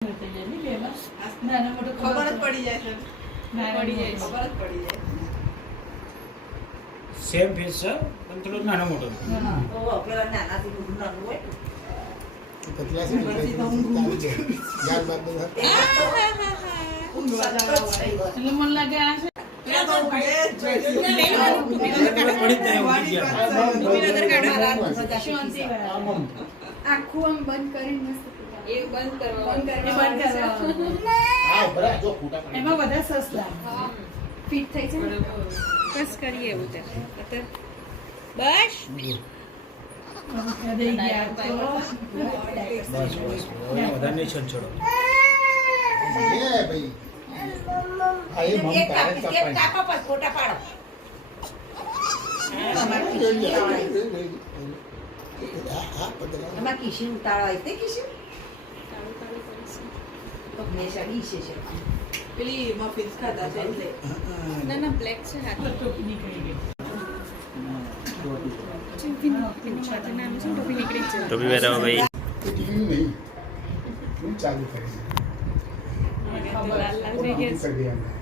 ખબર જ પડી જાય છે. ખબર જ પડી જાય. સેમ ફેસ છે પણ થોડો નાનો મોટો પેલા નાનાથી મોટું નાનું હોય. ઊંઘવા જવાનું હોય. એટલે મને લાગે આ છે આખું આમ બંધ કરીને મસ્ત એ બંધ કરવા એમાં બધા સસલા ફિટ થઈ છે ને? બસ કરીએ એવું તે બસ દઈ ગયા તો બસ બધા નહીં છોડો એક કાપો પર ફોટા પાડો. એમાં કિશી ઉતાળો હોય તે કિશી હંમેશા ડીશે છે. પેલી મફિન્સ ખાધા છે એટલે ના ના બ્લેક છે હાથ ટોપી નીકળી ગઈ સાથે નામ છે ટોપી નીકળી છે ટોપી પહેરાવો ભાઈ ચાલુ કરે લાલ લાલ થઈ ગયા છે.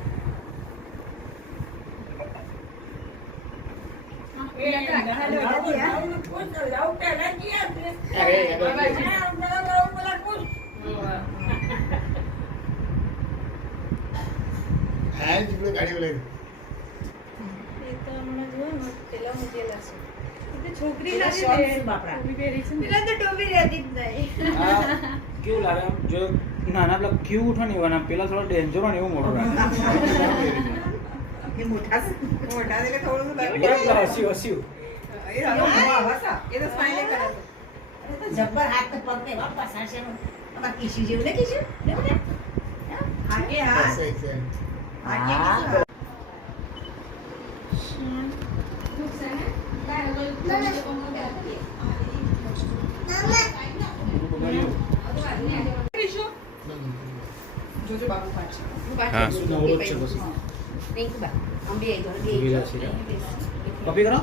હા જીબડે ગાડી બોલે એ તો હમણાં જુઓ ને પેલા મૂકેલા છે એ તો છોકરી પેલા લાગે shorts છે બાપરા. ટોપી પહેરી છે ને પેલા તો ટોપી રહેતી જ નહીં. કેવું લાગે આમ જો નાના પેલા ક્યુ ઉઠો ને એવા પેલા થોડો ડેન્જર હોય ને એવું મોટો લાગે એ મોટા છે એટલે થોડું હસ્યું એ તો સ્માઈલ કરે છે. એ તો જબ્બર હાથ તો પગ ને વાપસ હશે અમાર કિશી જેવું ને કિશી ને મને આગે હા આગે કિશી જોજો બાબુ પાછળ હા નવરો જ છે બસ રિંક બા અંબે આઈ લીલા છે. કોપી કરો